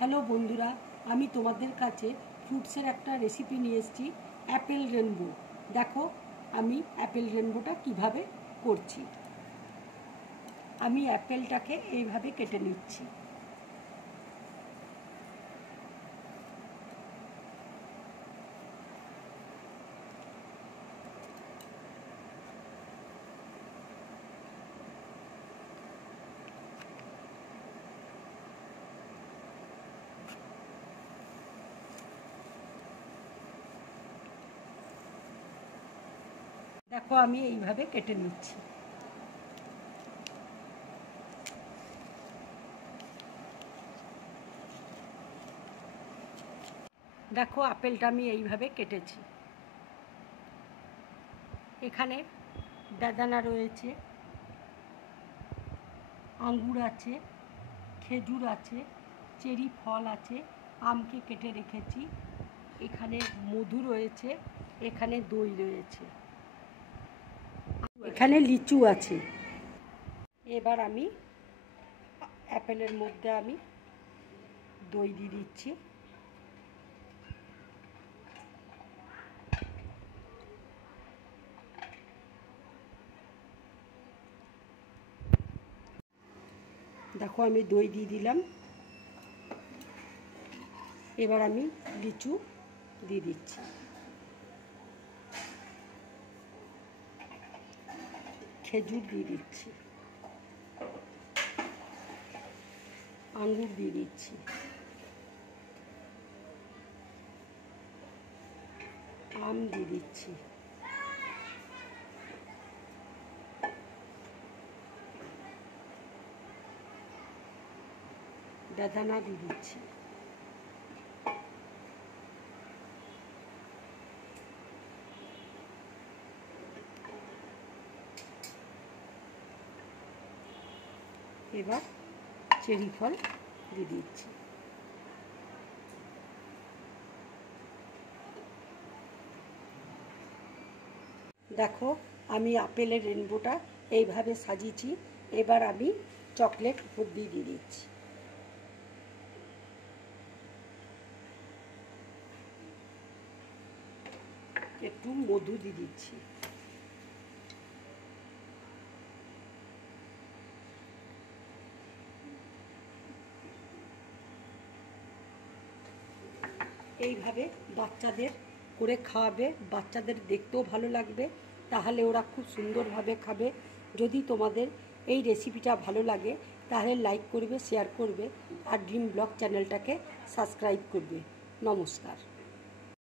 Hello বন্ধুরা, আমি তোমাদের কাছে ফ্রুটসের একটা রেসিপি নিয়ে এসেছি, অ্যাপেল রেনবো। দেখো আমি অ্যাপেল রেনবোটা কিভাবে করছি। আমি অ্যাপেলটাকে এইভাবে কেটে নিচ্ছি। দেখো আমি এইভাবে কেটে নিচ্ছি। দেখো আপেলটা আমি এইভাবে কেটেছি। এখানে বেদানা রয়েছে, আঙ্গুর আছে, খেজুর আছে, চেরি ফল আছে, আমকে কেটে রেখেছি, এখানে মধু রয়েছে, এখানে দই রয়েছে, এখানে লিচু আছে। এবার আমি অ্যাপেলের মধ্যে আমি দই দিয়ে দিচ্ছি। দেখো আমি দই দিয়ে দিলাম। এবার আমি লিচু দিয়ে দিচ্ছি, খেজুর দিয়ে দিচ্ছি, আঙ্গুর দিয়ে দিচ্ছি, আম দিয়ে দিচ্ছি, বেদানা দিয়ে দিচ্ছি, এবার চেরি ফল দিয়ে দিচ্ছি। দেখো আমি আপেলের রেনবোটা এইভাবে সাজিয়েছি। এবার আমি চকলেট উপর দিয়ে দিচ্ছি। একটু মধু দিয়ে দিচ্ছি। এইভাবে বাচ্চাদের করে খাওয়াবে, বাচ্চাদের দেখতেও ভালো লাগবে, তাহলে ওরা খুব সুন্দরভাবে খাবে। যদি তোমাদের এই রেসিপিটা ভালো লাগে তাহলে লাইক করবে, শেয়ার করবে আর ড্রিম ব্লগ চ্যানেলটাকে সাবস্ক্রাইব করবে। নমস্কার।